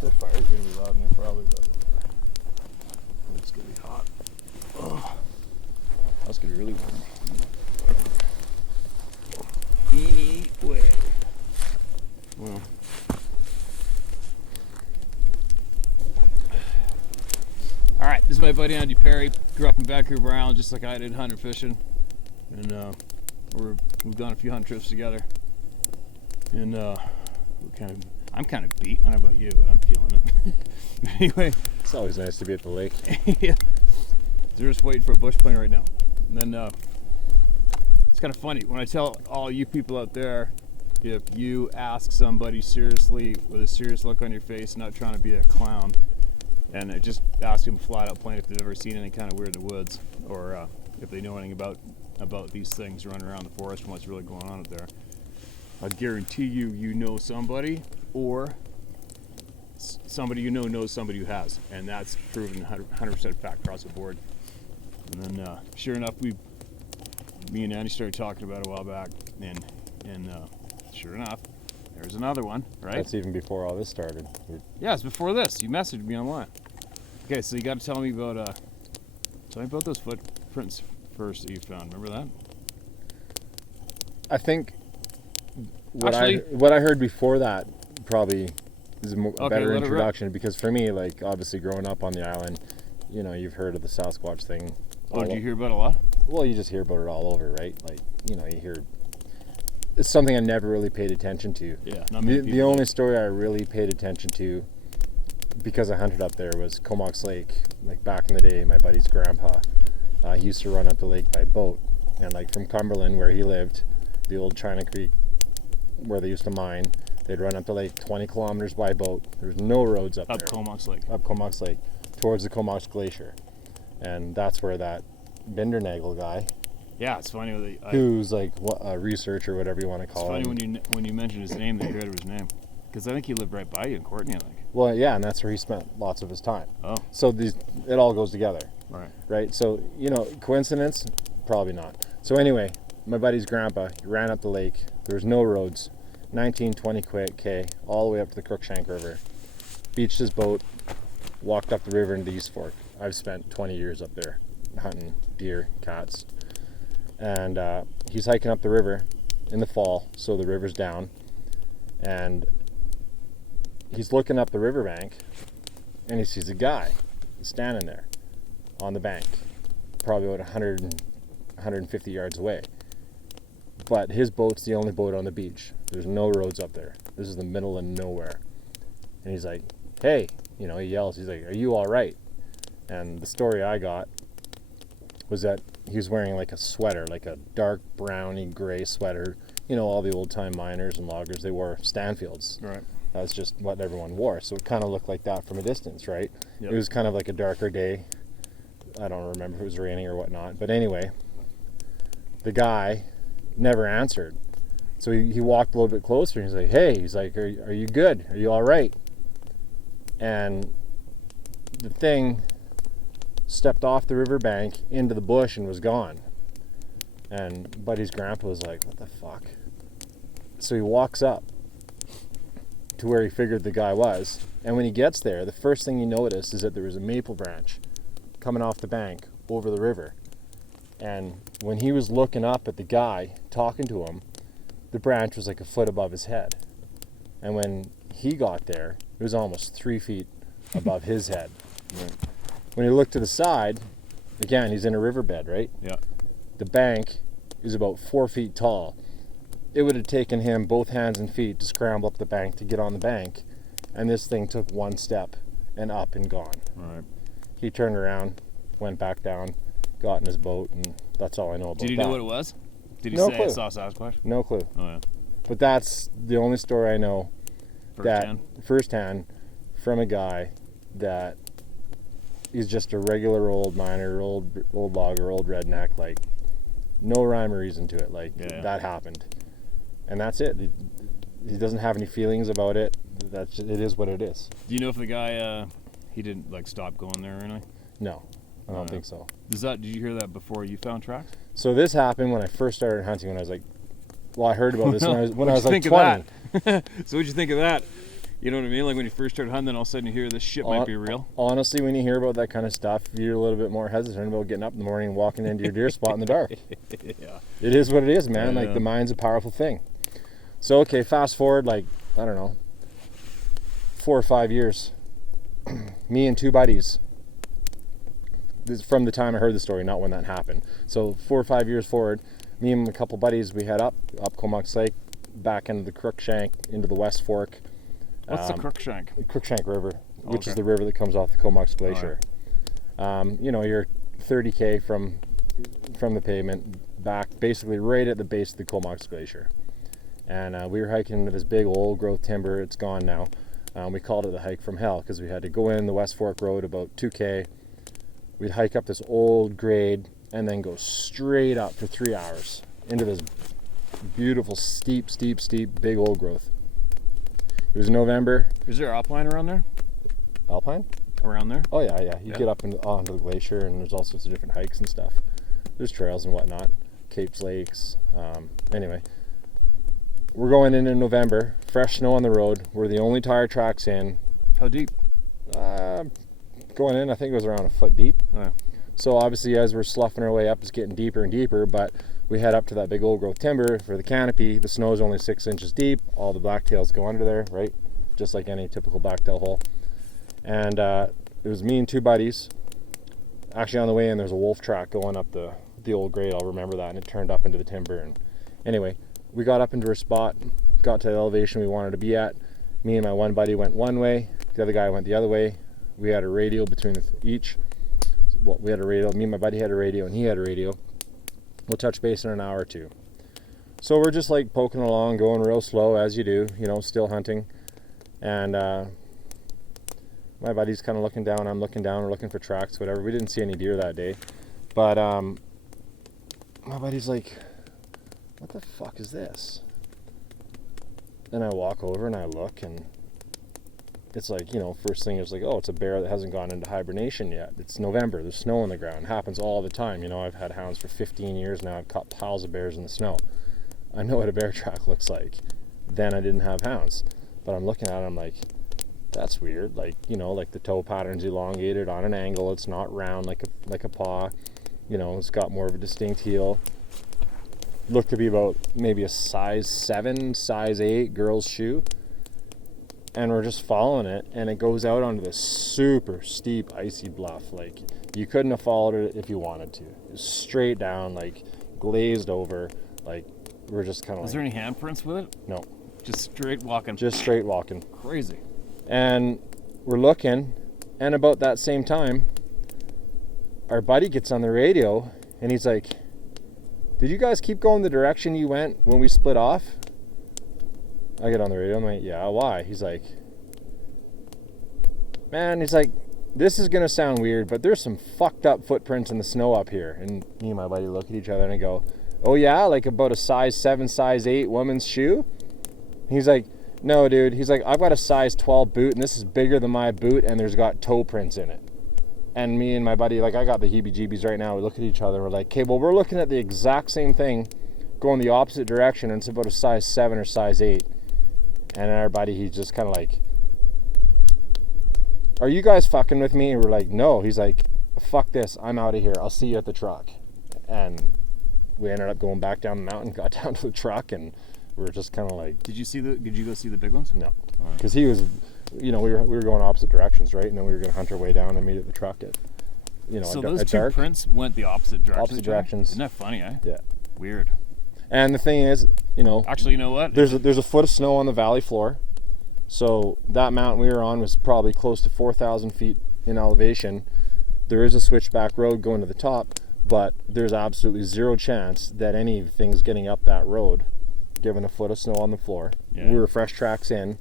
The fire's gonna be loud in there probably, but it's gonna be hot. Oh, that's gonna be really warm. Anyway, well, all right. This is my buddy Andy Perry. Grew up in Vancouver Island, just like I did, hunting fishing, and we've done a few hunting trips together. And I'm kind of beat. I don't know about you, but I'm feeling it. Anyway, it's always nice to be at the lake. Yeah, they're just waiting for a bush plane right now. And then it's kind of funny when I tell all you people out there, if you ask somebody seriously with a serious look on your face, not trying to be a clown, and just ask them flat out plain if they've ever seen anything kind of weird in the woods, or if they know anything about these things running around the forest and what's really going on out there, I guarantee you know somebody, or somebody you know knows somebody who has, and that's proven 100% fact across the board. And then sure enough, me and Andy started talking about it a while back, and sure enough, there's another one, right? That's even before all this started. Yeah, it's before this. You messaged me online. Okay, so you got to tell me about those footprints first that you found. Remember that? I think what I heard before that probably is a better introduction, because for me, like, obviously growing up on the island, you know, you've heard of the Sasquatch thing. Oh, did you hear about it a lot? Well, you just hear about it all over, right? Like, you know, you hear. It's something I never really paid attention to. Yeah. The only story I really paid attention to, because I hunted up there, was Comox Lake. Like, back in the day, my buddy's grandpa, he used to run up the lake by boat, and like from Cumberland, where he lived, the old China Creek, where they used to mine, they'd run up the lake 20 kilometers by boat. There's no roads up there. Up Comox Lake. Up Comox Lake, towards the Comox Glacier, and that's where that Bindernagel guy. Yeah, it's funny. Who's like a researcher, whatever you want to call him. It's funny when you mention his name, they heard of his name, because I think he lived right by you in Courtney, I think. Well, yeah, and that's where he spent lots of his time. Oh. So it all goes together. Right. Right. So, you know, coincidence? Probably not. So anyway, my buddy's grandpa, he ran up the lake. There was no roads. 19-20 K, all the way up to the Crookshank River. Beached his boat, walked up the river into East Fork. I've spent 20 years up there hunting deer, cats. And he's hiking up the river in the fall, so the river's down. And he's looking up the riverbank, and he sees a guy standing there on the bank, probably about 150 yards away. But his boat's the only boat on the beach. There's no roads up there. This is the middle of nowhere. And he's like, hey, you know, he yells, he's like, are you all right? And the story I got was that he was wearing like a sweater, like a dark browny gray sweater. You know, all the old time miners and loggers, they wore Stanfields. Right. That's just what everyone wore. So it kind of looked like that from a distance, right? Yep. It was kind of like a darker day. I don't remember if it was raining or whatnot. But anyway, the guy never answered. So he walked a little bit closer, and he's like, hey, he's like, are you good? Are you all right? And the thing stepped off the riverbank into the bush and was gone. And Buddy's grandpa was like, what the fuck? So he walks up to where he figured the guy was. And when he gets there, the first thing he noticed is that there was a maple branch coming off the bank over the river. And when he was looking up at the guy, talking to him, the branch was like a foot above his head. And when he got there, it was almost 3 feet above his head. Right. When he looked to the side, again, he's in a riverbed, right? Yeah. The bank is about 4 feet tall. It would have taken him both hands and feet to scramble up the bank to get on the bank. And this thing took one step and up and gone. Right. He turned around, went back down, got in his boat, and that's all I know about that. Did he know what it was? Did he No say clue. it saw Sasquatch? No clue. Oh, yeah. But that's the only story I know Firsthand from a guy that he's just a regular old miner, old logger, old redneck, like no rhyme or reason to it. Like that happened. And that's it. He doesn't have any feelings about it. It is what it is. Do you know if the guy he didn't like stop going there or anything? No, I don't think so. Did you hear that before you found tracks? So this happened when I first started hunting. When I was like, well, I heard about this when I was like 20. So what'd you think of that? You know what I mean? Like when you first start hunting, then all of a sudden you hear this shit might be real. Honestly, when you hear about that kind of stuff, you're a little bit more hesitant about getting up in the morning and walking into your deer spot in the dark. Yeah. It is what it is, man. Yeah. Like, the mind's a powerful thing. So, okay, fast forward, like, I don't know, 4 or 5 years. Me and 2 buddies. This is from the time I heard the story, not when that happened. So 4 or 5 years forward, me and a couple buddies, we head up Comox Lake, back into the Crookshank, into the West Fork. What's the Crookshank? Crookshank River, which Okay. is the river that comes off the Comox Glacier. You know, you're 30K from the pavement, back basically right at the base of the Comox Glacier. And we were hiking into this big old growth timber. It's gone now. We called it the hike from hell because we had to go in the West Fork Road about 2K. We'd hike up this old grade and then go straight up for 3 hours into this beautiful, steep, big old growth. It was November. Is there alpine around there? Alpine? Around there? Oh yeah. You get up onto the glacier, and there's all sorts of different hikes and stuff. There's trails and whatnot, Capes Lakes. Anyway, we're going in November. Fresh snow on the road. We're the only tire tracks in. How deep? Going in, I think it was around a foot deep. Oh, yeah. So obviously, as we're sloughing our way up, it's getting deeper and deeper. But we head up to that big old growth timber for the canopy. The snow is only 6 inches deep. All the blacktails go under there, right? Just like any typical blacktail hole. And it was me and 2 buddies. Actually, on the way in, there's a wolf track going up the old grade. I'll remember that. And it turned up into the timber. And anyway, we got up into our spot, got to the elevation we wanted to be at. Me and my one buddy went one way. The other guy went the other way. We had a radio between each. Well, we had a radio. Me and my buddy had a radio, and he had a radio. We'll touch base in an hour or 2. So we're just like poking along, going real slow as you do, you know, still hunting. And my buddy's kind of looking down. I'm looking down. We're looking for tracks, whatever. We didn't see any deer that day. But my buddy's like, what the fuck is this? Then I walk over and I look, and it's like, you know, first thing is like, oh, it's a bear that hasn't gone into hibernation yet. It's November. There's snow on the ground. It happens all the time. You know, I've had hounds for 15 years now. I've caught piles of bears in the snow. I know what a bear track looks like. Then I didn't have hounds. But I'm looking at it, I'm like, that's weird. Like, you know, like the toe pattern's elongated on an angle. It's not round like a paw. You know, it's got more of a distinct heel. Looked to be about maybe a size 7, size 8 girl's shoe. And we're just following it, and it goes out onto this super steep icy bluff. Like, you couldn't have followed it if you wanted to. It was straight down, like glazed over. Like, we're just kind of Was there any handprints with it? No, Just straight walking. just straight walking. Crazy. And we're looking, and about that same time, our buddy gets on the radio, and he's like, did you guys keep going the direction you went when we split off? I get on the radio, I'm like, yeah, why? He's like, man, he's like, this is gonna sound weird, but there's some fucked up footprints in the snow up here. And me and my buddy look at each other and I go, oh yeah, like about a size 7, size 8 woman's shoe? He's like, no dude, he's like, I've got a size 12 boot, and this is bigger than my boot, and there's got toe prints in it. And me and my buddy, like, I got the heebie-jeebies right now. We look at each other and we're like, okay, well, we're looking at the exact same thing going the opposite direction, and it's about a size 7 or size 8. And our buddy, he's just kind of like, are you guys fucking with me? And we're like, no. He's like, fuck this, I'm out of here, I'll see you at the truck. And we ended up going back down the mountain, got down to the truck, and we were just kind of like, Did you go see the big ones? no. Because he was, you know, we were going opposite directions, right? And then we were going to hunt our way down and meet at the truck at, you know, So at those two dark. prints went the opposite direction. Opposite directions. Isn't that funny, eh? Yeah. Weird. And the thing is, you know, Actually, you know what? there's a foot of snow on the valley floor. So that mountain we were on was probably close to 4,000 feet in elevation. There is a switchback road going to the top, but there's absolutely zero chance that anything's getting up that road, given a foot of snow on the floor. Yeah. We were fresh tracks in.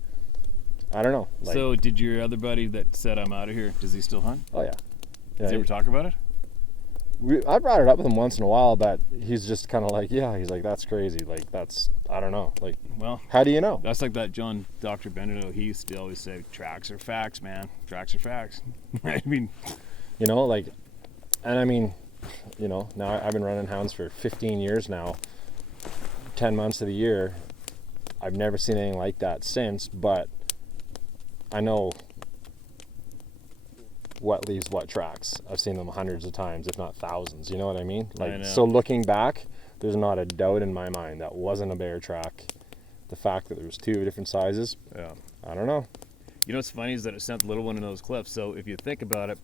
I don't know. Like, So did your other buddy that said I'm out of here, does he still hunt? oh yeah. Does he ever talk about it? I brought it up with him once in a while, but he's just kind of like, yeah, he's like, that's crazy. Like, that's, I don't know. Like, Well, how do you know? that's like that John Dr. Benito. He used to always say, tracks are facts, man. Tracks are facts. I mean, You know, like, and I mean, you know, now I've been running hounds for 15 years now, 10 months of the year. I've never seen anything like that since, but I know what leaves what tracks. I've seen them hundreds of times, if not thousands. You know what I mean? I Like, know. so looking back, there's not a doubt in my mind that wasn't a bear track. The fact that there was 2 different sizes, Yeah. I don't know. You know what's funny is that it sent the little one in those cliffs. So if you think about it,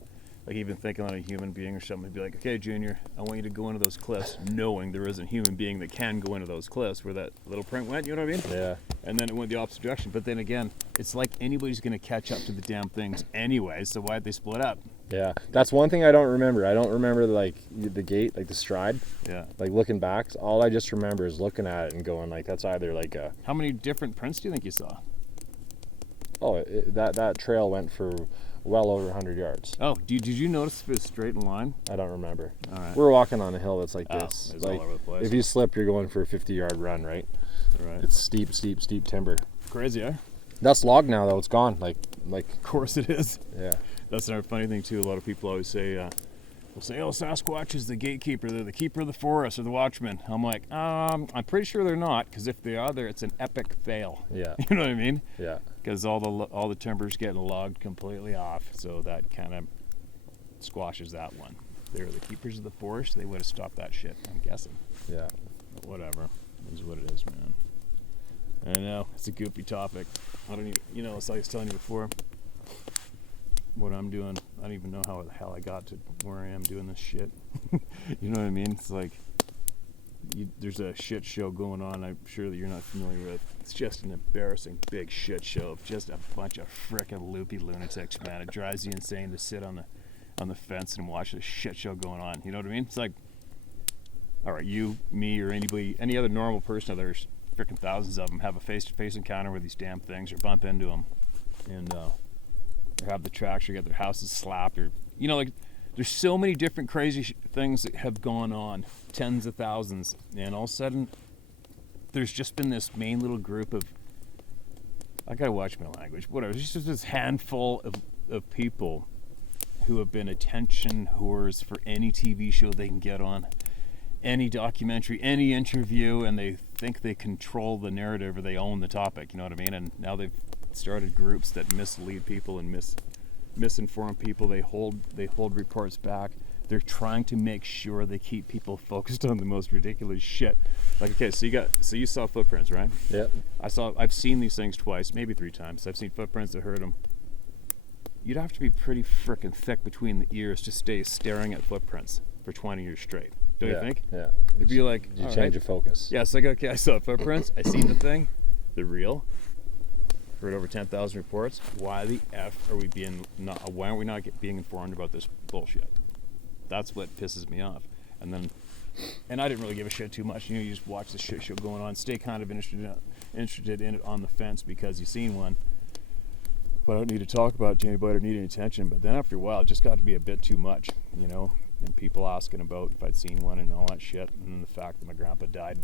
like even thinking on a human being or something, it'd be like, okay, Junior, I want you to go into those cliffs, knowing there is a human being that can go into those cliffs where that little print went. You know what I mean? Yeah. And then it went the opposite direction. But then again, it's like anybody's gonna catch up to the damn things anyway. So why'd they split up? Yeah. That's one thing I don't remember. I don't remember like the gate, like the stride. Yeah. Like looking back, all I just remember is looking at it and going like, that's either like a, How many different prints do you think you saw? that trail went for well over 100 yards. Oh, did you notice if it was straight in line? I don't remember. All right. We're walking on a hill that's like Oh, this. it's Like, all over the place. if you slip, you're going for a 50-yard run, right? Right. It's steep timber. Crazy, eh? That's logged now, though. It's gone. Like, Of course it is. yeah. That's another funny thing too. A lot of people always say, "They'll say, oh, Sasquatch is the gatekeeper. They're the keeper of the forest or the watchman." I'm like, I'm pretty sure they're not, because if they are there, it's an epic fail. Yeah. You know what I mean? Yeah. Because all the timber's getting logged completely off, so that kind of squashes that one. They're the keepers of the forest. They would have stopped that shit, I'm guessing. Yeah. But whatever, it is what it is, man. I know it's a goofy topic. I don't even, it's like I was telling you before. What I'm doing, I don't even know how the hell I got to where I am doing this shit. You know what I mean? It's like there's a shit show going on. I'm sure that you're not familiar with. It's just an embarrassing big shit show of just a bunch of frickin' loopy lunatics, man. It drives you insane to sit on the fence and watch this shit show going on. You know what I mean? It's like, all right, you, me, or anybody, any other normal person, there's frickin' thousands of them, have a face-to-face encounter with these damn things or bump into them, and or have the tracks or get their houses slapped, or like there's so many different crazy things that have gone on, tens of thousands, and all of a sudden there's just been this main little group of, I gotta watch my language, whatever, it's just this handful of people who have been attention whores for any TV show they can get on, any documentary, any interview, and they think they control the narrative or they own the topic, you know what I mean? And now they've started groups that mislead people and misinform people. They hold reports back. They're trying to make sure they keep people focused on the most ridiculous shit. Like, okay, so you saw footprints, right? Yep. I've seen these things twice, maybe 3 times. I've seen footprints that heard them. You'd have to be pretty frickin' thick between the ears to stay staring at footprints for 20 years straight. Don't you think? Yeah. It'd be like, You all change right. your focus. Yeah, it's like, okay, I saw footprints, I seen the thing, they're real. Heard over 10,000 reports. Why the F are we why aren't we not being informed about this bullshit? That's what pisses me off. And I didn't really give a shit too much. You just watch the shit show going on, stay kind of interested in it on the fence because you've seen one. But I don't need to talk about it to anybody or need any attention. But then after a while, it just got to be a bit too much, and people asking about if I'd seen one and all that shit. And then the fact that my grandpa died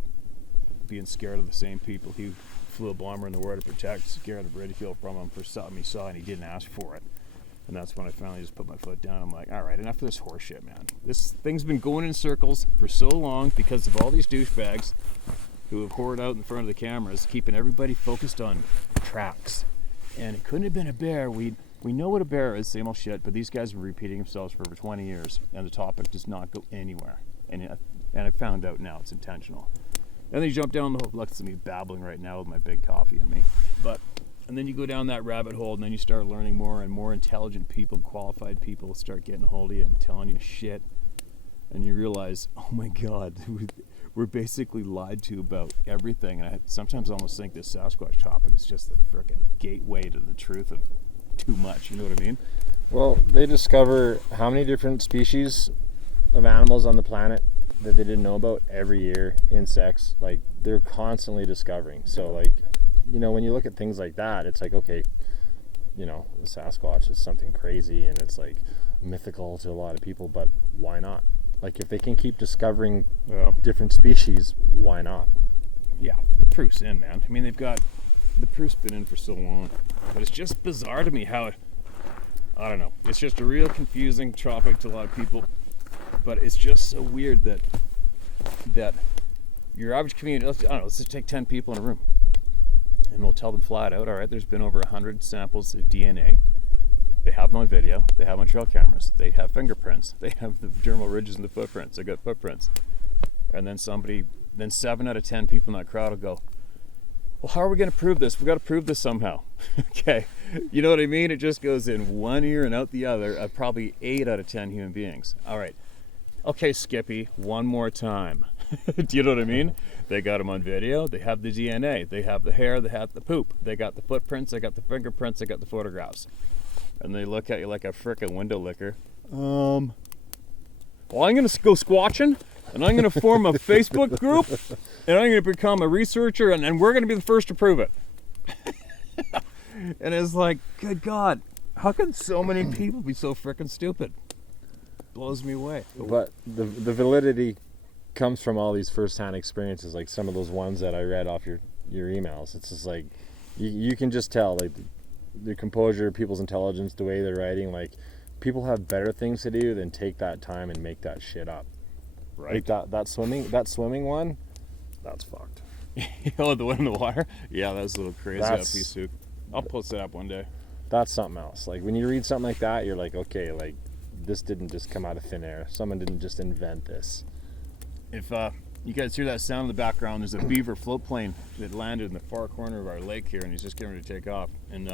being scared of the same people he flew a bomber in the war to protect, scared of ridicule from him for something he saw and he didn't ask for it. And that's when I finally just put my foot down. I'm like, all right, enough of this horse shit, man. This thing's been going in circles for so long because of all these douchebags who have poured out in front of the cameras, keeping everybody focused on tracks. And it couldn't have been a bear. We know what a bear is, same old shit, but these guys have been repeating themselves for over 20 years, and the topic does not go anywhere. And I found out now it's intentional. And then you jump down the hole. Look at me babbling right now with my big coffee in me. And then you go down that rabbit hole, and then you start learning more, and more intelligent people, qualified people start getting a hold of you and telling you shit. And you realize, oh my God, we're basically lied to about everything. And I sometimes almost think this Sasquatch topic is just the frickin' gateway to the truth of too much. You know what I mean? Well, they discover how many different species of animals on the planet that they didn't know about every year. Insects, like they're constantly discovering. So like, when you look at things like that, it's like, okay, the Sasquatch is something crazy and it's like mythical to a lot of people, but why not? Like if they can keep discovering different species, why not? Yeah, the proof's in, man. I mean, the proof's been in for so long, but it's just bizarre to me how I don't know. It's just a real confusing topic to a lot of people. But it's just so weird that your average community, let's just take 10 people in a room. And we'll tell them flat out, all right, there's been over 100 samples of DNA. They have them on video. They have them on trail cameras. They have fingerprints. They have the dermal ridges and the footprints. They got footprints. And then 7 out of 10 people in that crowd will go, well, how are we going to prove this? We've got to prove this somehow. Okay. You know what I mean? It just goes in one ear and out the other of probably 8 out of 10 human beings. All right. Okay, Skippy, one more time. Do you know what I mean? They got them on video. They have the DNA. They have the hair. They have the poop. They got the footprints. They got the fingerprints. They got the photographs. And they look at you like a frickin' window licker. Well, I'm going to go squatching, and I'm going to form a Facebook group, and I'm going to become a researcher, and we're going to be the first to prove it. And it's like, good God, how can so many people be so frickin' stupid? Blows me away. But the validity comes from all these first-hand experiences, like some of those ones that I read off your emails. It's just like, you can just tell, like, the composure, people's intelligence, the way they're writing, like, people have better things to do than take that time and make that shit up. Right. Like that swimming one, that's fucked. Oh, the one in the water? Yeah, that was a little crazy. That's- That piece of, I'll post it up one day. That's something else. Like, when you read something like that, you're like, okay, like, this didn't just come out of thin air. Someone didn't just invent this. If you guys hear that sound in the background, there's a beaver float plane that landed in the far corner of our lake here, and he's just getting ready to take off. And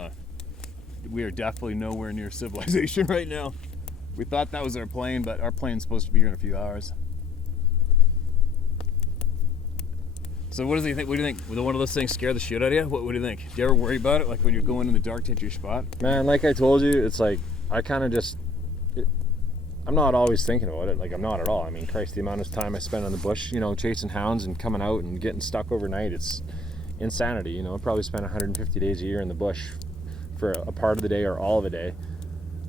we are definitely nowhere near civilization right now. We thought that was our plane, but our plane's supposed to be here in a few hours. So what does he think? What do you think? Will one of those things scare the shit out of you? What do you think? Do you ever worry about it? Like when you're going in the dark to hit your spot? Man, like I told you, it's like, I kind of just, I'm not always thinking about it. Like, I'm not at all. I mean, Christ, the amount of time I spend on the bush, you know, chasing hounds and coming out and getting stuck overnight, it's insanity. You know, I probably spend 150 days a year in the bush for a part of the day or all of the day.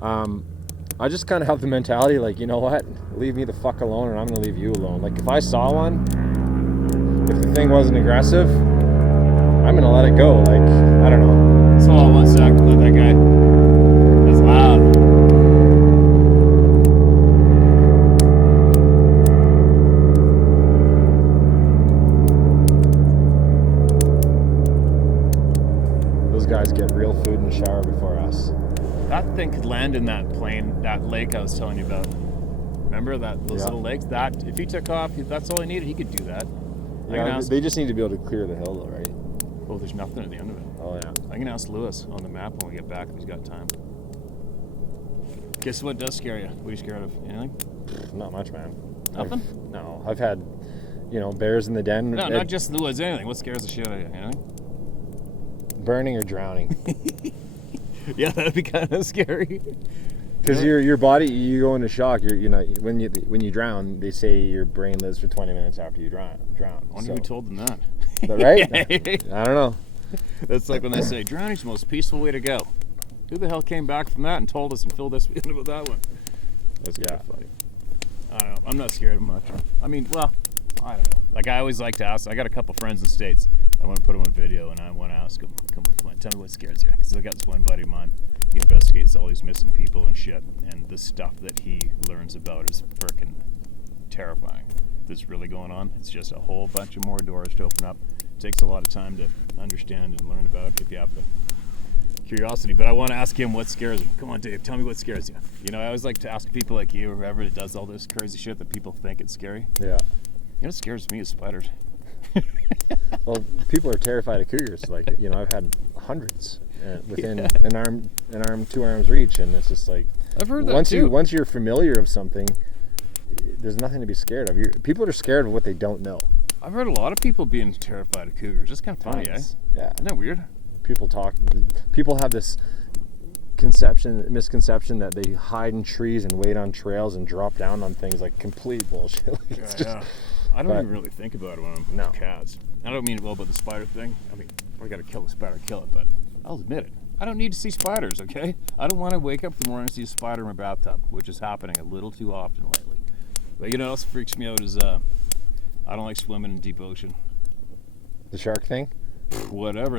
I just kind of have the mentality, like, you know what? Leave me the fuck alone, and I'm going to leave you alone. Like, if I saw one, if the thing wasn't aggressive, I'm going to let it go. Like, I don't know. So hold on 1 sec. Let that guy. That's loud. Those guys get real food in the shower before us. That thing could land in that plane, that lake I was telling you about. Remember those little lakes? That if he took off, that's all he needed. He could do that. Yeah, they just need to be able to clear the hill, though, right? Oh, there's nothing at the end of it. Oh yeah. I'm gonna ask Lewis on the map when we get back if he's got time. Guess what does scare you? What are you scared of? Anything? Not much, man. Nothing? No, I've had, you know, bears in the den. No, not just the woods. Anything. What scares the shit out of you? Anything? Burning or drowning. Yeah, that'd be kind of scary. Because your body, you go into shock. You know, when you drown, they say your brain lives for 20 minutes after you drown. I wonder who told them that. Right? I don't know. That's like when they say drowning's the most peaceful way to go. Who the hell came back from that and told us and filled us in about that one? That's kind of funny. I don't know. I'm not scared of much. I mean, well, I don't know. Like, I always like to ask. I got a couple friends in the States. I want to put them on video, and I want to ask them, come on, tell me what scares you. Because I got this one buddy of mine. He investigates all these missing people and shit, and the stuff that he learns about is freaking terrifying. That's really going on. It's just a whole bunch of more doors to open up. It takes a lot of time to understand and learn about if you have the curiosity. But I want to ask him what scares him. Come on, Dave, tell me what scares you. You know, I always like to ask people like you or whoever that does all this crazy shit that people think it's scary. Yeah. You know what scares me is spiders. Well, people are terrified of cougars. Like, you know, I've had hundreds within an 2 arms reach, and it's just like, I've heard that too. Once you're familiar of something, there's nothing to be scared of. People are scared of what they don't know. I've heard a lot of people being terrified of cougars. It's kind of funny, eh? Yeah. Isn't that weird? People have this misconception that they hide in trees and wait on trails and drop down on things, like complete bullshit. It's just, I don't even really think about it when I'm with cats. I don't mean about the spider thing. I mean, if I gotta kill a spider, kill it, but I'll admit it. I don't need to see spiders, okay? I don't want to wake up in the morning and see a spider in my bathtub, which is happening a little too often lately. But you know what else freaks me out is I don't like swimming in deep ocean. The shark thing? Whatever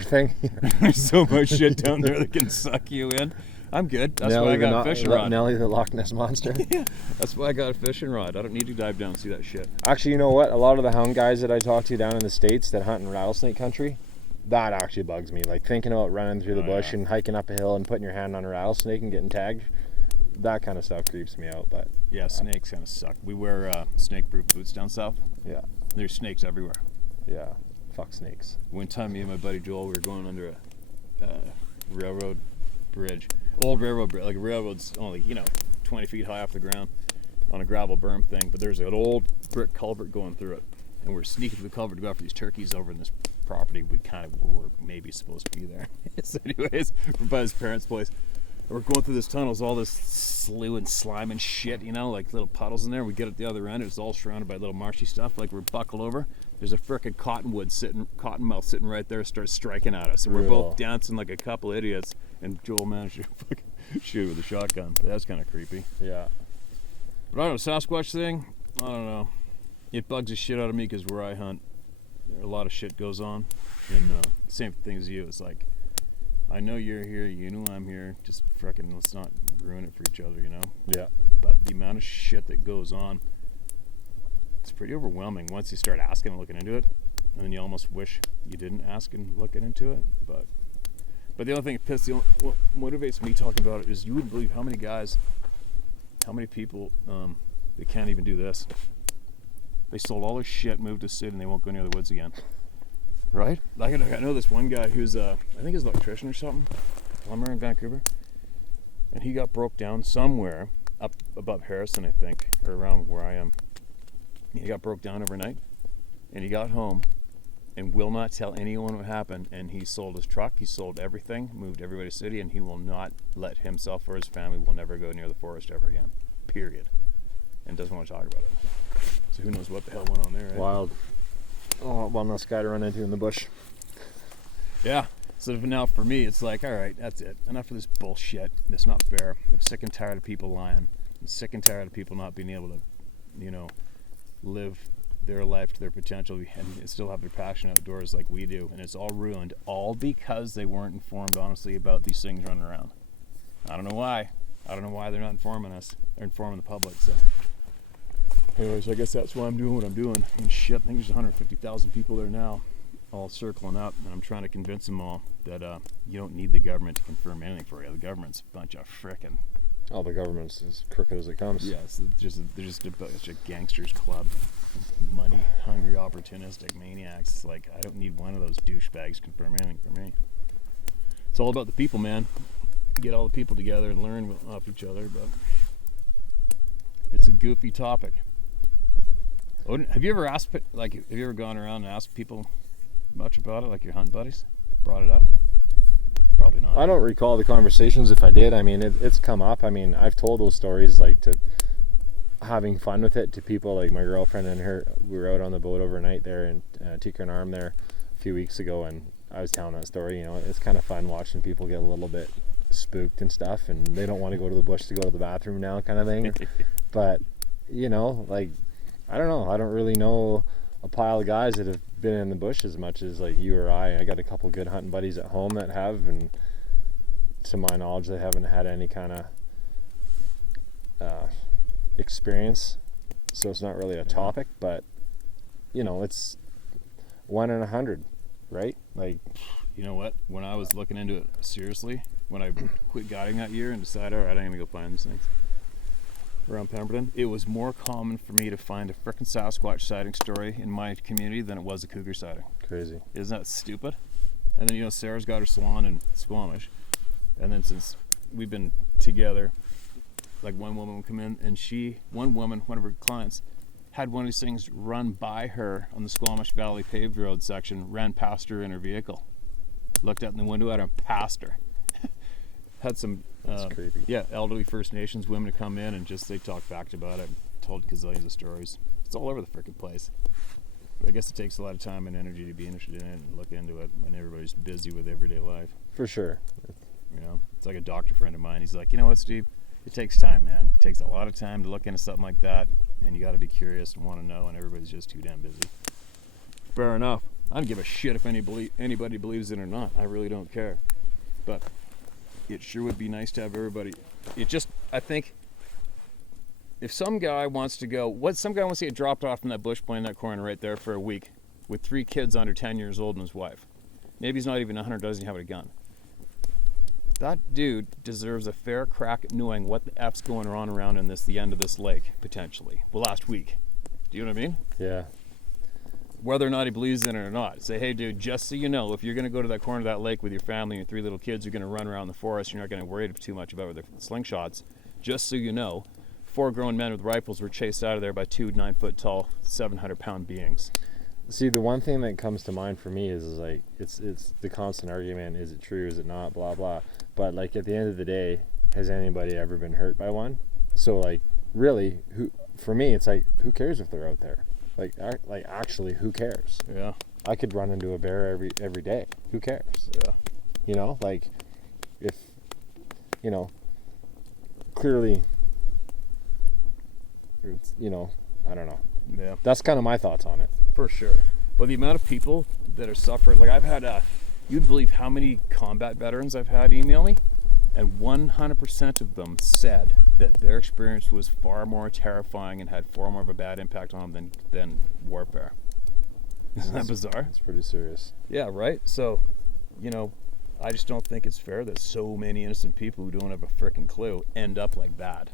thing. There's so much shit down there that can suck you in. I'm good. That's why I got a fishing rod. Nelly the Loch Ness Monster. Yeah, that's why I got a fishing rod. I don't need to dive down and see that shit. Actually, you know what? A lot of the hound guys that I talk to down in the States that hunt in rattlesnake country, that actually bugs me. Like thinking about running through the bush yeah. and hiking up a hill and putting your hand on a rattlesnake and getting tagged. That kind of stuff creeps me out. But Yeah, snakes kind of suck. We wear snake-proof boots down south. yeah, There's snakes everywhere. yeah, fuck snakes. One time, me and my buddy Joel, we were going under a railroad bridge, old railroad bridge. Like a railroad's only 20 feet high off the ground on a gravel berm thing, but there's an old brick culvert going through it, and we're sneaking through the culvert to go after these turkeys over in this property. We kind of were maybe supposed to be there. So anyways, we're by his parents' place. And we're going through this tunnel, it's all this slough and slime and shit, like little puddles in there. We get at the other end, it's all surrounded by little marshy stuff. Like we're buckled over. There's a frickin' cottonmouth sitting right there, starts striking at us. And we're both dancing like a couple idiots, and Joel managed to fucking shoot with a shotgun. But that's kind of creepy. Yeah. But I don't know, Sasquatch thing, I don't know. It bugs the shit out of me because where I hunt, a lot of shit goes on. And same thing as you. It's like, I know you're here, you know I'm here. Just frickin' let's not ruin it for each other, Yeah. But the amount of shit that goes on, it's pretty overwhelming once you start asking and looking into it. And then you almost wish you didn't ask and looking into it. But the only thing that what motivates me talking about it is you wouldn't believe how many guys, how many people, they can't even do this. They sold all their shit, moved to the city, and they won't go near the woods again. Right? Like I know this one guy who's, I think he's an electrician or something, plumber in Vancouver, and he got broke down somewhere up above Harrison, I think, or around where I am. He got broke down overnight, and he got home, and will not tell anyone what happened. And he sold his truck, he sold everything, moved everybody to the city, and he will not let himself or his family will never go near the forest ever again. Period. And doesn't want to talk about it. So who knows what the hell went on there, right? Wild. Oh, one less guy to run into in the bush. Yeah. So now for me, it's like, all right, that's it. Enough of this bullshit. It's not fair. I'm sick and tired of people lying. I'm sick and tired of people not being able to, live their life to their potential and still have their passion outdoors like we do. And it's all ruined, all because they weren't informed honestly about these things running around. I don't know why. I don't know why they're not informing us or informing the public. So anyways, I guess that's why I'm doing what I'm doing. And shit, I think there's 150,000 people there now, all circling up, and I'm trying to convince them all that you don't need the government to confirm anything for you. The government's a bunch of frickin'... Oh, the government's as crooked as it comes. Yes, they're just a bunch of gangsters club, money-hungry, opportunistic maniacs. It's like, I don't need one of those douchebags to confirm anything for me. It's all about the people, man. Get all the people together and learn off each other, but it's a goofy topic. Have you ever gone around and asked people much about it, like your hunt buddies? Brought it up? Probably not. I don't recall the conversations. If I did, I mean, it's come up. I mean, I've told those stories, like, to having fun with it to people, like my girlfriend and her. We were out on the boat overnight there in Tikrit Arm there a few weeks ago, and I was telling that story. It's kind of fun watching people get a little bit spooked and stuff, and they don't want to go to the bush to go to the bathroom now, kind of thing. But like, I don't know. I don't really know a pile of guys that have been in the bush as much as like you or I. I got a couple good hunting buddies at home that have, and to my knowledge, they haven't had any kind of experience. So it's not really a topic, but it's 1 in 100, right? Like, you know what? When I was looking into it seriously, when I quit guiding that year and decided, all right, I'm gonna go find these things around Pemberton, it was more common for me to find a frickin' Sasquatch sighting story in my community than it was a cougar sighting. Crazy. Isn't that stupid? And then Sarah's got her salon in Squamish, and then since we've been together, like one woman would come in, and one of her clients had one of these things run by her on the Squamish Valley paved road section, ran past her in her vehicle, looked out in the window at her and passed her. Had some That's creepy. Yeah, elderly First Nations women to come in and just they talked back about it, told gazillions of stories. It's all over the frickin' place. But I guess it takes a lot of time and energy to be interested in it and look into it when everybody's busy with everyday life. For sure. It's like a doctor friend of mine. He's like, you know what, Steve? It takes time, man. It takes a lot of time to look into something like that, and you got to be curious and want to know, and everybody's just too damn busy. Fair enough. I don't give a shit if anybody believes it or not. I really don't care. But it sure would be nice to have everybody. I think, if some guy wants to get dropped off in that bush point in that corner right there for a week with 3 kids under 10 years old and his wife, Maybe he's not even a hunter, doesn't have a gun. That dude deserves a fair crack at knowing what the F's going on around in the end of this lake, potentially. Well, last week. Do you know what I mean? Yeah. Whether or not he believes in it or not. Say, hey, dude, just so you know, if you're going to go to that corner of that lake with your family and your 3 little kids, you're going to run around the forest, you're not going to worry too much about the slingshots. Just so you know, 4 grown men with rifles were chased out of there by 2 9-foot tall, 700-pound beings. See, the one thing that comes to mind for me is like it's the constant argument: is it true? Is it not? Blah blah. But like at the end of the day, has anybody ever been hurt by one? So like really, for me, it's like who cares if they're out there? Like actually, who cares? Yeah. I could run into a bear every day. Who cares? Yeah. You know, like if you know, clearly, it's, you know, I don't know. Yeah. That's kind of my thoughts on it. For sure. But the amount of people that are suffering, like I've had, you'd believe how many combat veterans I've had email me, and 100% of them said that their experience was far more terrifying and had far more of a bad impact on them than warfare. Isn't that bizarre? It's pretty serious. Yeah, right? So, you know, I just don't think it's fair that so many innocent people who don't have a freaking clue end up like that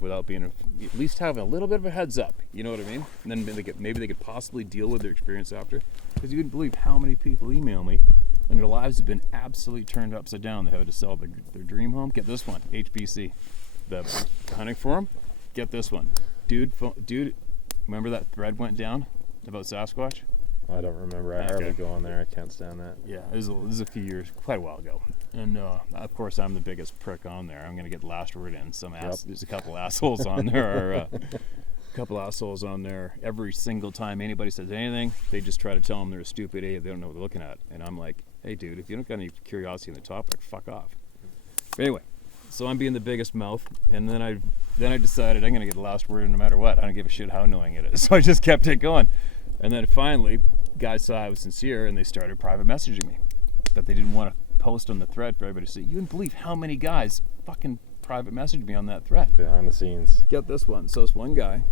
without being, at least having a little bit of a heads up, you know what I mean? And then maybe they could possibly deal with their experience after. Because you wouldn't believe how many people email me and their lives have been absolutely turned upside down. They had to sell their dream home. Get this one, HBC, the hunting forum. Get this one. Dude, remember that thread went down about Sasquatch? I don't remember. I hardly go on there. I can't stand that. Yeah, this is a few years, quite a while ago. And of course, I'm the biggest prick on there. I'm going to get the last word in. There's a couple assholes on there. Every single time anybody says anything, they just try to tell them they're a stupid idiot. They don't know what they're looking at. And I'm like, hey, dude, if you don't got any curiosity in the topic, fuck off. But anyway, so I'm being the biggest mouth. And then I decided I'm going to get the last word in no matter what. I don't give a shit how annoying it is. So I just kept it going. And then finally, guys saw I was sincere and they started private messaging me. But they didn't want to post on the thread for everybody to see. You wouldn't believe how many guys fucking private messaged me on that thread. Behind the scenes. Get this one. So this one guy,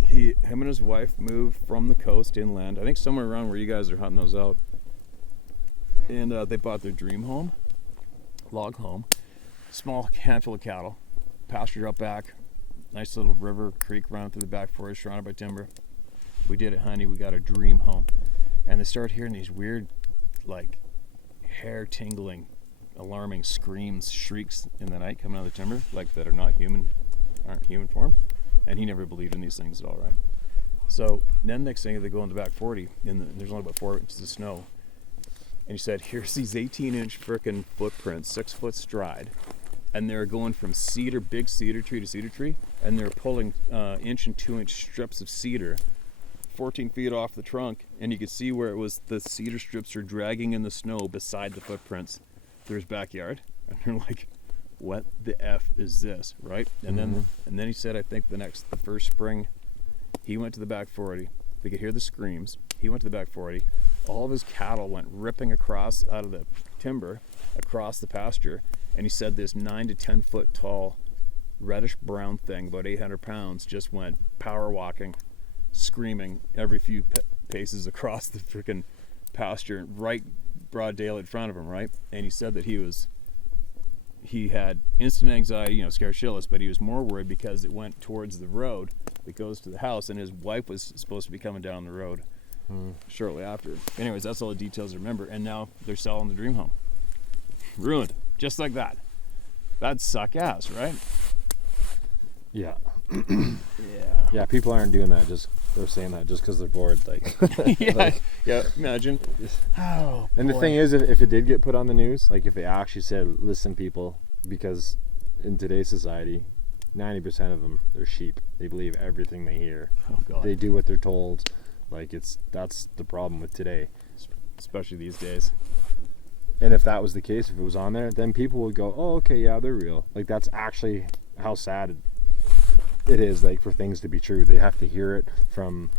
him and his wife moved from the coast inland. I think somewhere around where you guys are hunting those out. And they bought their dream home, log home, small handful of cattle, pastured out back, nice little river, creek running through the back forest, surrounded by timber. We did it, honey. We got a dream home. And they started hearing these weird, like, hair-tingling, alarming screams, shrieks in the night coming out of the timber, like that aren't human form. And he never believed in these things at all, right? So then next thing, they go in the back 40, and there's only about 4 inches of snow. And he said, here's these 18-inch frickin' footprints, 6-foot stride. And they're going from big cedar tree to cedar tree, and they're pulling 1 and 2-inch strips of cedar 14 feet off the trunk, and you could see where it was, the cedar strips are dragging in the snow beside the footprints through his backyard. And you're like, what the F is this, right? And then he said, I think the first spring, he went to the back 40. They could hear the screams. He went to the back 40. All of his cattle went ripping across out of the timber, across the pasture, and he said this 9 to 10 foot tall, reddish brown thing, about 800 pounds, just went power walking, screaming every few paces across the freaking pasture, right broad daylight in front of him, right? And he said that he had instant anxiety, scared shitless, but he was more worried because it went towards the road that goes to the house, and his wife was supposed to be coming down the road shortly after. Anyways, that's all the details I remember. And now they're selling the dream home. Ruined, just like that. That'd suck ass, right? Yeah. Yeah. Yeah, people aren't doing that. They're saying that just because they're bored. Like, yeah. Imagine. Oh. And the thing is, if it did get put on the news, like if they actually said, "Listen, people," because in today's society, 90% of them, they're sheep. They believe everything they hear. Oh God. They do what they're told. Like that's the problem with today, especially these days. And if that was the case, if it was on there, then people would go, "Oh, okay, yeah, they're real." Like that's actually how sad it is, like, for things to be true. They have to hear it from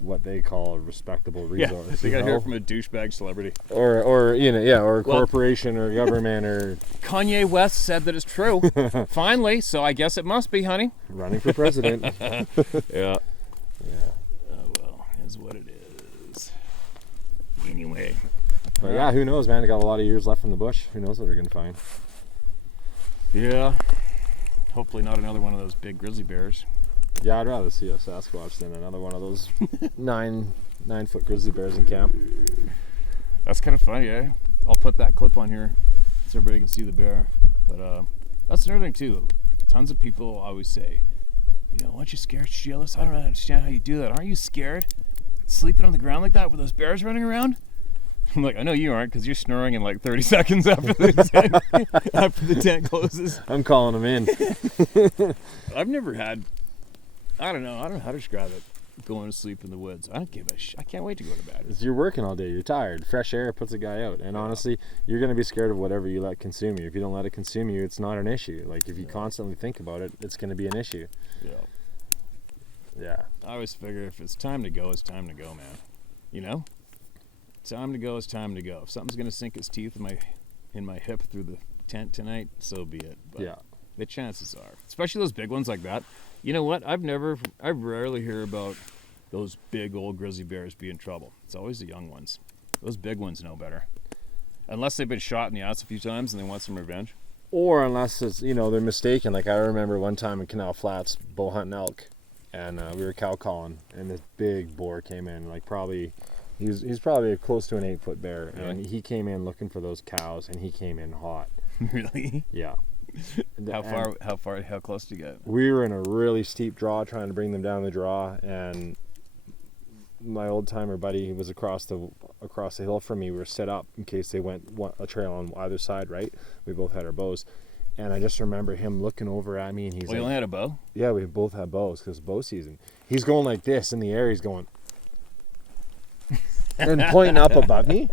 what they call a respectable resource. Yeah, they gotta hear it from a douchebag celebrity. Or a corporation or government or... Kanye West said that it's true. Finally, so I guess it must be, honey. Running for president. Yeah. Yeah. Oh, well, is what it is. Anyway, But yeah, who knows, man? They got a lot of years left in the bush. Who knows what they're gonna find? Yeah. Hopefully not another one of those big grizzly bears. Yeah, I'd rather see a Sasquatch than another one of those 9-foot grizzly bears in camp. That's kind of funny, eh? I'll put that clip on here so everybody can see the bear. But that's another thing too. Tons of people always say, you know, aren't you scared shitless? I don't understand how you do that. Aren't you scared? Sleeping on the ground like that with those bears running around? I'm like, I know you aren't, because you're snoring in like 30 seconds after the tent closes. I'm calling them in. I've never had, I don't know how to describe it, going to sleep in the woods. I don't give a I can't wait to go to bed. You're working all day. You're tired. Fresh air puts a guy out. And honestly, you're going to be scared of whatever you let consume you. If you don't let it consume you, it's not an issue. Like, if you constantly think about it, it's going to be an issue. Yeah. Yeah. I always figure if it's time to go, it's time to go, man. You know? Time to go is time to go. If something's going to sink its teeth in my hip through the tent tonight, so be it. But Yeah. the chances are, especially those big ones like that. You know what? I rarely hear about those big old grizzly bears be in trouble. It's always the young ones. Those big ones know better. Unless they've been shot in the ass a few times and they want some revenge. Or unless it's, you know, they're mistaken. Like, I remember one time in Canal Flats, bow hunting elk, and we were cow calling, and this big boar came in, like probably, he's probably close to an 8-foot bear, and he came in looking for those cows, and he came in hot. Really? Yeah. How close did you get? We were in a really steep draw trying to bring them down the draw, and my old timer buddy was across the hill from me. We were set up in case they went a trail on either side, right? We both had our bows, and I just remember him looking over at me, and he's You only had a bow? yeah, we both had bows because bow season. He's going like this in the air. He's going and pointing up above me,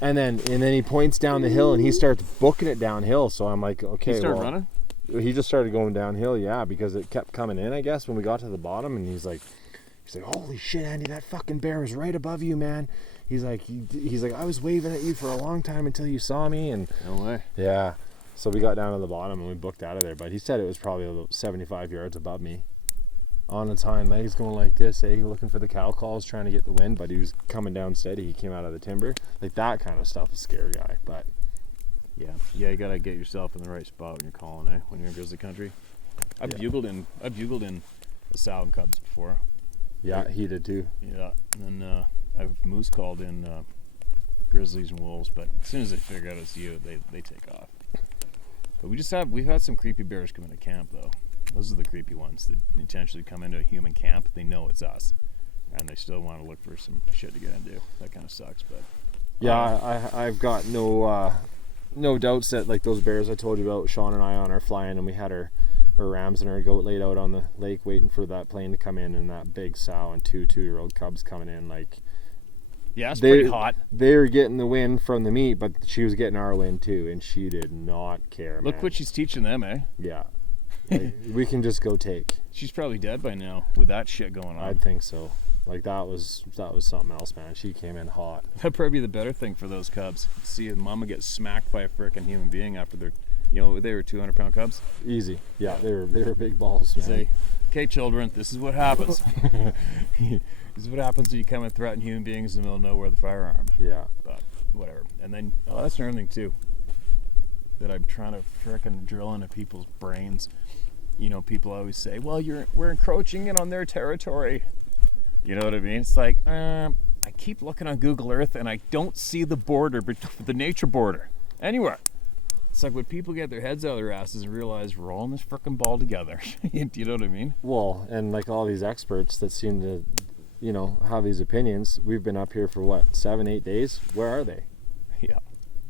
and then he points down the hill and he starts booking it downhill. So I'm like, okay, He started running? He just started going downhill, yeah, because it kept coming in, I guess, when we got to the bottom, and he's like, holy shit, Andy, that fucking bear was right above you, man. He's like, I was waving at you for a long time until you saw me, and No way. yeah. So we got down to the bottom and we booked out of there, but he said it was probably about 75 yards above me. On its hind legs going like this, looking for the cow calls, trying to get the wind, but he was coming down steady. He came out of the timber. Like, that kind of stuff will scare a guy, but Yeah, you gotta get yourself in the right spot when you're calling, eh? When you're in grizzly country. I've bugled in a sow and cubs before. yeah, he did too. Yeah, and then I've moose called in grizzlies and wolves, but as soon as they figure out it's you, they take off. But we've had some creepy bears come into camp though. Those are the creepy ones that intentionally come into a human camp. They know it's us, and they still want to look for some shit to get into. That kind of sucks, but Yeah, I've got no doubts that, like, those bears I told you about, Sean and I on our fly-in, and we had our rams and our goat laid out on the lake waiting for that plane to come in, and that big sow and two-year-old cubs coming in, like, yeah, it's pretty hot. They were getting the wind from the meat, but she was getting our wind too, and she did not care. Look man. what she's teaching them, eh? Yeah, like, we can just go take. She's probably dead by now with that shit going on. I'd think so. Like, that was something else, man. She came in hot. That'd probably be the better thing for those cubs. See a mama get smacked by a frickin' human being after they're, they were 200-pound cubs. Easy. Yeah, they were big balls, man. Say, okay, children, this is what happens. This is what happens when you come and threaten human beings in the middle of nowhere with a firearm. Yeah. But whatever. And then, that's another thing too that I'm trying to frickin' drill into people's brains. People always say, well, we're encroaching in on their territory. You know what I mean? It's like, I keep looking on Google Earth and I don't see the border, the nature border, anywhere. It's like when people get their heads out of their asses and realize we're all in this frickin' ball together. Do you know what I mean? Well, and like all these experts that seem to, have these opinions, we've been up here for what, 7-8 days? Where are they? Yeah.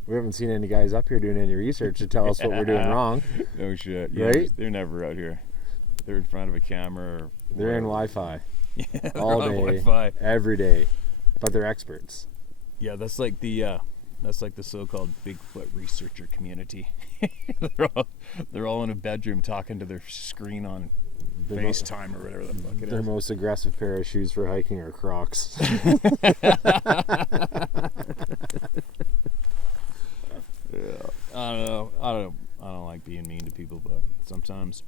We haven't seen any guys up here doing any research to tell us what we're doing wrong. No shit. Yeah, right? They're never out here. They're in front of a camera. Or they're in Wi-Fi. Yeah, all day, Wi-Fi. Every day. But they're experts. Yeah, that's like the so-called Bigfoot researcher community. they're all in a bedroom talking to their screen on FaceTime or whatever the fuck it is. Their most aggressive pair of shoes for hiking are Crocs. Yeah. I don't like being mean to people, but sometimes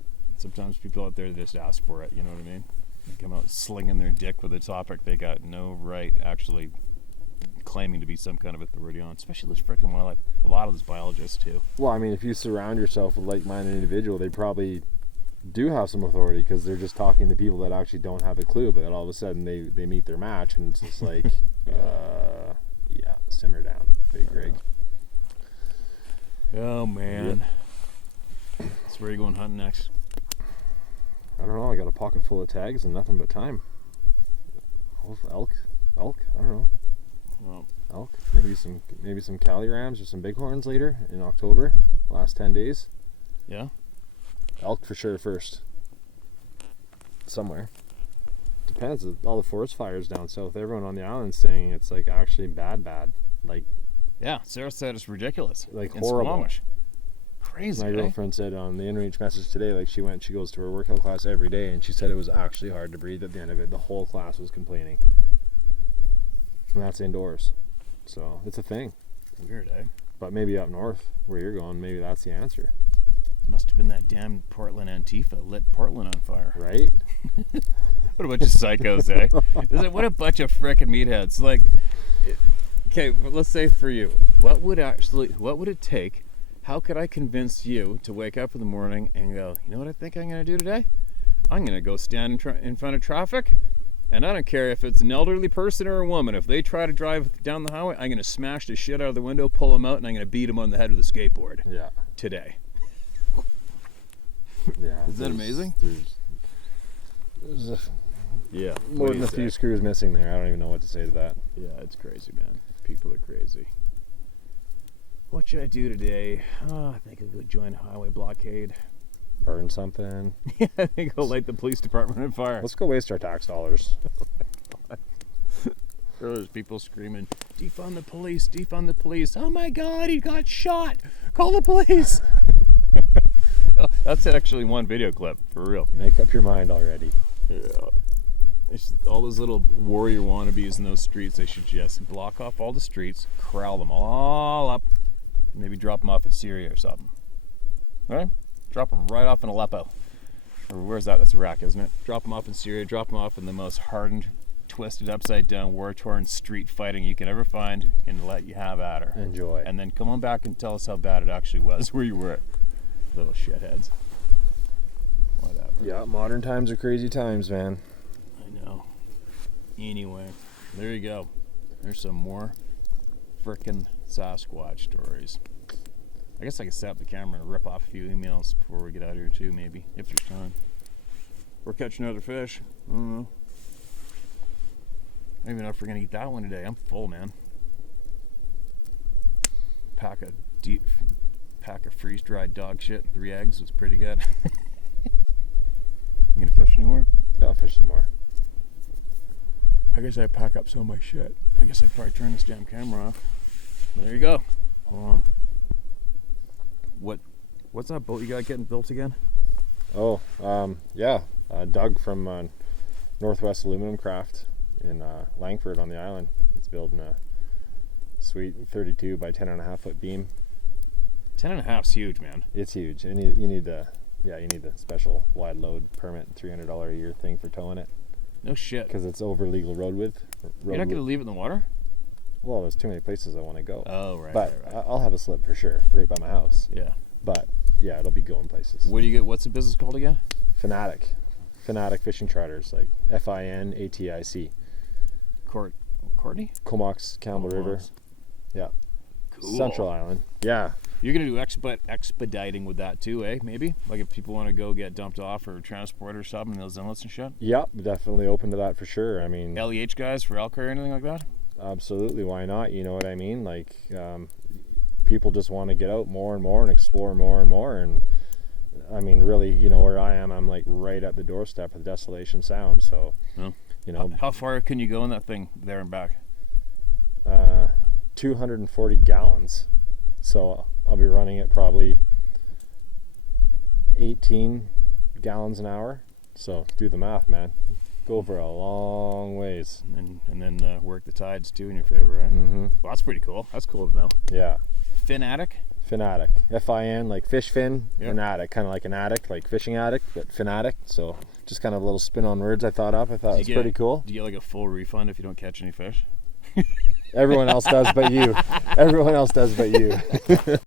people out there just ask for it. You know what I mean? They come out slinging their dick with a topic they got no right actually claiming to be some kind of authority on, especially this freaking wildlife. A lot of these biologists too. Well, I mean, if you surround yourself with like-minded individual, they probably do have some authority because they're just talking to people that actually don't have a clue, but then all of a sudden they meet their match, and it's just like, yeah, simmer down, big rig. Oh man. Yep. So where are you going hunting next? I don't know. I got a pocket full of tags and nothing but time. Elk. I don't know. Well, elk. Maybe some Cali rams or some bighorns later in October. Last 10 days. Yeah. Elk for sure first. Somewhere. Depends. All the forest fires down south. Everyone on the island's saying it's like actually bad. Like. Yeah, Sarah said it's ridiculous. Like in horrible. Squamish. Crazy. My girlfriend said on the InReach message today, like she goes to her workout class every day, and she said it was actually hard to breathe at the end of it. The whole class was complaining. And that's indoors. So it's a thing. Weird, eh? But maybe up north where you're going, maybe that's the answer. Must have been that damn Portland Antifa lit Portland on fire. Right? What a bunch of psychos, eh? What a bunch of frickin' meatheads. Like, okay, let's say for you, what would it take? How could I convince you to wake up in the morning and go, you know what I think I'm going to do today? I'm going to go stand in front of traffic, and I don't care if it's an elderly person or a woman. If they try to drive down the highway, I'm going to smash the shit out of the window, pull them out, and I'm going to beat them on the head with a skateboard. Yeah. Today. Yeah. Is that amazing? There's yeah. More than a few screws missing there. I don't even know what to say to that. Yeah, it's crazy, man. People are crazy. What should I do today? Oh, I think I'll go join a highway blockade. Burn something. Yeah, I think I'll light the police department on fire. Let's go waste our tax dollars. There's people screaming, defund the police, defund the police. Oh my God, he got shot. Call the police. That's actually one video clip, for real. Make up your mind already. Yeah. It's all those little warrior wannabes in those streets. They should just block off all the streets, corral them all up, and maybe drop them off in Syria or something. Right? Drop them right off in Aleppo. Or where's that? That's Iraq, isn't it? Drop them off in Syria, drop them off in the most hardened, twisted, upside-down, war-torn street fighting you can ever find, and let you have at her. Enjoy. And then come on back and tell us how bad it actually was where you were. Little shitheads. Whatever. Yeah, modern times are crazy times, man. I know. Anyway, there you go. There's some more frickin' Sasquatch stories. I guess I can set up the camera and rip off a few emails before we get out of here too, maybe, if there's time. Or catch another fish. I don't know. I don't even know if we're gonna eat that one today. I'm full, man. Pack of freeze-dried dog shit and 3 eggs was pretty good. You gonna fish anymore? Yeah, I'll fish some more. I guess I pack up some of my shit. I guess I probably turn this damn camera off. There you go. What's that boat you got getting built again? Oh, yeah. Doug from Northwest Aluminum Craft in Langford on the island. He's building a sweet 32 by 10.5 foot beam. 10.5's huge, man. It's huge, and you need the special wide load permit, $300 a year thing for towing it. No shit. Because it's over legal road width. You're not gonna leave it in the water? Well, there's too many places I want to go. Oh, right. But right. I'll have a slip for sure, right by my house. Yeah. But yeah, it'll be going places. Where do you get? What's the business called again? Fanatic Fishing Charters, like FINATIC. Courtney? Comox, Campbell River. Yeah. Cool. Central Island. Yeah. You're gonna do expediting with that too, eh? Maybe, like if people want to go get dumped off or transport or something in those inlets and shit. Yep, definitely open to that for sure. I mean, LEH guys for elk or anything like that. Absolutely, why not? You know what I mean? Like, people just want to get out more and more and explore more and more. And I mean, really, you know, where I am, I'm like right at the doorstep of Desolation Sound. So, you know, how far can you go in that thing there and back? 240 gallons. So I'll be running it probably 18 gallons an hour. So do the math, man. Go for a long ways. And then work the tides too in your favor, right? Mm-hmm. Well, that's pretty cool. That's cool to know. Yeah. Fanatic? Fanatic. F-I-N, like fish fin, yep. An addict, kind of like an addict, like fishing addict, but fanatic. So just kind of a little spin on words I thought it was pretty cool. Do you get like a full refund if you don't catch any fish? Everyone else does but you. Everyone else does but you.